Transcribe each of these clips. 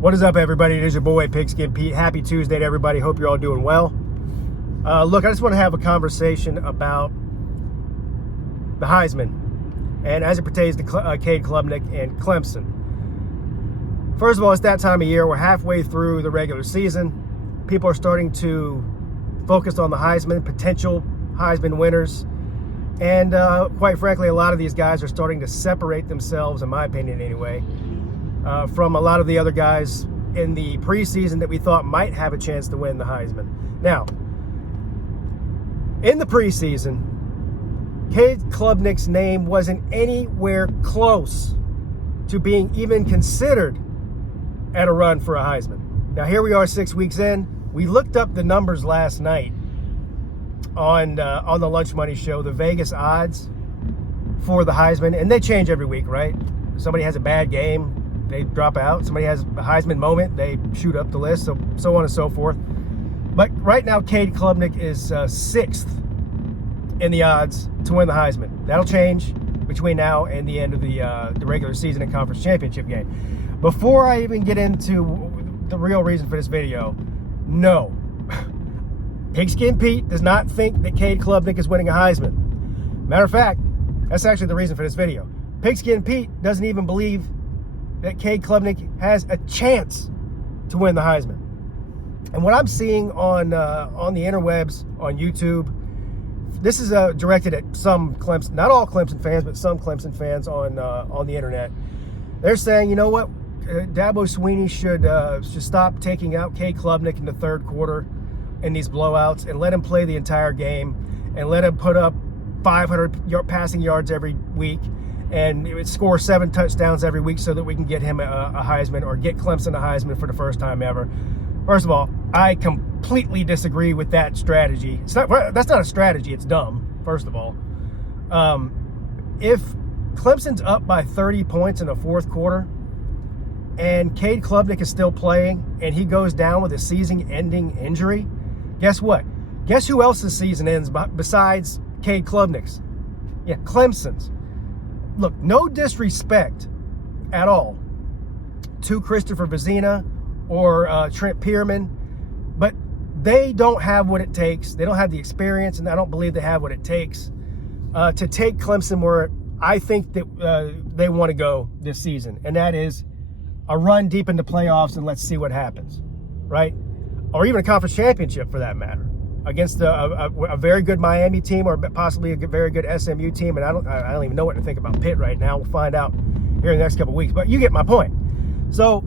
What is up, everybody? It is your boy, Pigskin Pete. Happy Tuesday to everybody. Hope you're all doing well. Look, I just want to have a conversation about the Heisman, and as it pertains to Cade Klubnik and Clemson. First of all, it's that time of year. We're halfway through the regular season. People are starting to focus on the Heisman, potential Heisman winners. And quite frankly, a lot of these guys are starting to separate themselves, in my opinion anyway, from a lot of the other guys in the preseason that we thought might have a chance to win the Heisman. Now, in the preseason, Cade Klubnik's name wasn't anywhere close to being even considered at a run for a Heisman. Now, here we are 6 weeks in. We looked up the numbers last night on the Lunch Money Show, the Vegas odds for the Heisman, and they change every week, right? Somebody has a bad game, they drop out. Somebody has a Heisman moment, they shoot up the list, so on and so forth. But right now, Cade Klubnik is sixth in the odds to win the Heisman. That'll change between now and the end of the regular season and conference championship game. Before I even get into the real reason for this video, no. Pigskin Pete does not think that Cade Klubnik is winning a Heisman. Matter of fact, that's actually the reason for this video. Pigskin Pete doesn't even believe that Cade Klubnik has a chance to win the Heisman. And what I'm seeing on the interwebs, on YouTube, this is directed at some Clemson, not all Clemson fans, but some Clemson fans on the internet. They're saying, you know what, Dabo Swinney should stop taking out Cade Klubnik in the third quarter in these blowouts and let him play the entire game and let him put up 500 passing yards every week and it would score 7 touchdowns every week so that we can get him a Heisman, or get Clemson a Heisman for the first time ever. First of all, I completely disagree with that strategy. That's not a strategy. It's dumb, first of all. If Clemson's up by 30 points in the fourth quarter and Cade Klubnik is still playing and he goes down with a season-ending injury, guess what? Guess who else's season ends besides Cade Klubnik's? Yeah, Clemson's. Look, no disrespect at all to Christopher Vezina or Trent Pierman, but they don't have what it takes. They don't have the experience, and I don't believe they have what it takes to take Clemson where I think that they want to go this season, and that is a run deep into playoffs and let's see what happens, right? Or even a conference championship for that matter, against a very good Miami team or possibly a very good SMU team. And I don't even know what to think about Pitt right now. We'll find out here in the next couple of weeks. But you get my point. So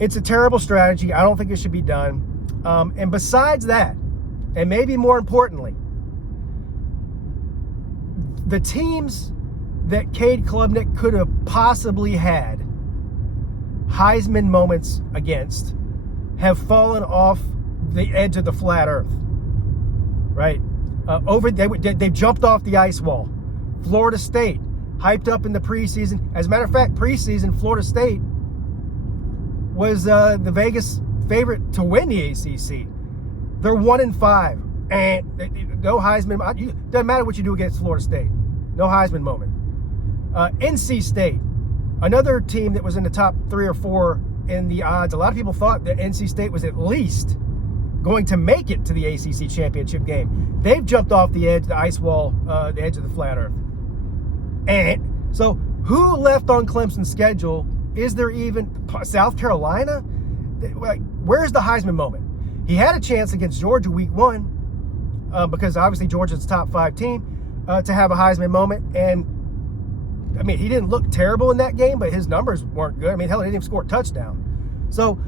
it's a terrible strategy. I don't think it should be done. And besides that, and maybe more importantly, the teams that Cade Klubnik could have possibly had Heisman moments against have fallen off the edge of the flat earth, right? They jumped off the ice wall. Florida State, hyped up in the preseason. As a matter of fact, preseason, Florida State was the Vegas favorite to win the ACC. They're 1-5, and no Heisman. Doesn't matter what you do against Florida State. No Heisman moment. NC State, another team that was in the top 3 or 4 in the odds. A lot of people thought that NC State was at least going to make it to the ACC championship game. They've jumped off the edge, the ice wall, the edge of the flat earth. And so who left on Clemson's schedule? Is there even South Carolina? Like, where's the Heisman moment? He had a chance against Georgia week 1 because obviously Georgia's top 5 team to have a Heisman moment. And I mean, he didn't look terrible in that game, but his numbers weren't good. I mean, hell, he didn't even score a touchdown. So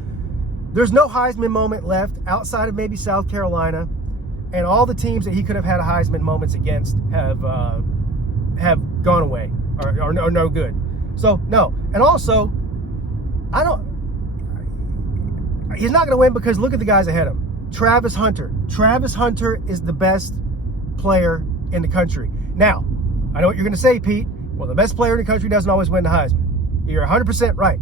there's no Heisman moment left outside of maybe South Carolina, and all the teams that he could have had a Heisman moments against have gone away or are no good. So no, and also he's not going to win because look at the guys ahead of him. Travis Hunter. Travis Hunter is the best player in the country. Now, I know what you're going to say, Pete. Well, the best player in the country doesn't always win the Heisman. You're 100% right.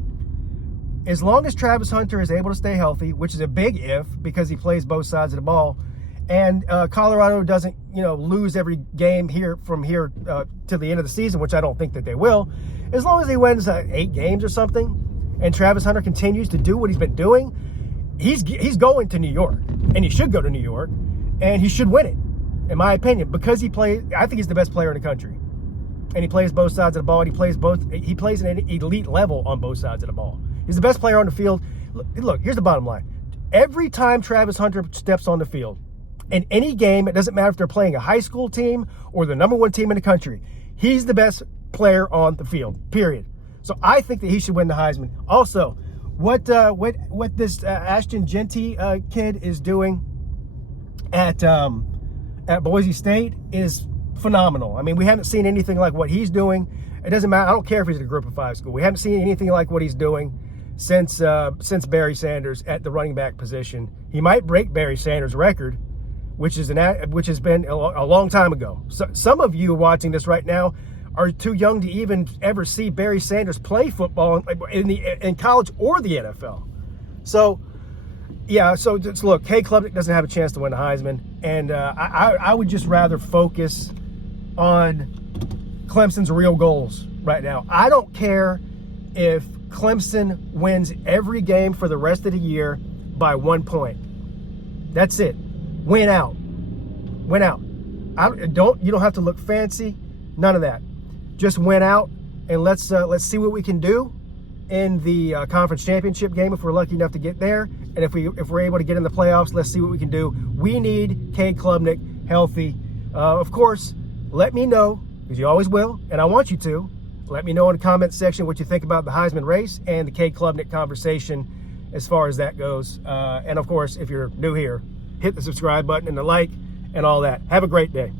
As long as Travis Hunter is able to stay healthy, which is a big if because he plays both sides of the ball, and Colorado doesn't, lose every game from here to the end of the season, which I don't think that they will. As long as he wins 8 games or something, and Travis Hunter continues to do what he's been doing, he's going to New York, and he should go to New York, and he should win it, in my opinion, because I think he's the best player in the country, and he plays both sides of the ball, and he plays at an elite level on both sides of the ball. He's the best player on the field. Look, here's the bottom line. Every time Travis Hunter steps on the field, in any game, it doesn't matter if they're playing a high school team or the number one team in the country, he's the best player on the field, period. So I think that he should win the Heisman. Also, what this Ashton Genty kid is doing at Boise State is phenomenal. I mean, we haven't seen anything like what he's doing. It doesn't matter. I don't care if he's at a Group of 5 school. We haven't seen anything like what he's doing since Barry Sanders at the running back position. He might break Barry Sanders' record, which has been a long time ago. So some of you watching this right now are too young to even ever see Barry Sanders play football in college or the NFL. So, yeah, so just look, Cade Klubnik doesn't have a chance to win the Heisman, and I would just rather focus on Clemson's real goals right now. I don't care if Clemson wins every game for the rest of the year by 1 point. That's it. Win out. Win out. You don't have to look fancy. None of that. Just win out, and let's see what we can do in the conference championship game if we're lucky enough to get there. And if we're able to get in the playoffs, let's see what we can do. We need Cade Klubnik healthy. Of course, let me know, because you always will, and I want you to. Let me know in the comments section what you think about the Heisman race and the Cade Klubnik conversation as far as that goes. And of course, if you're new here, hit the subscribe button and the like and all that. Have a great day.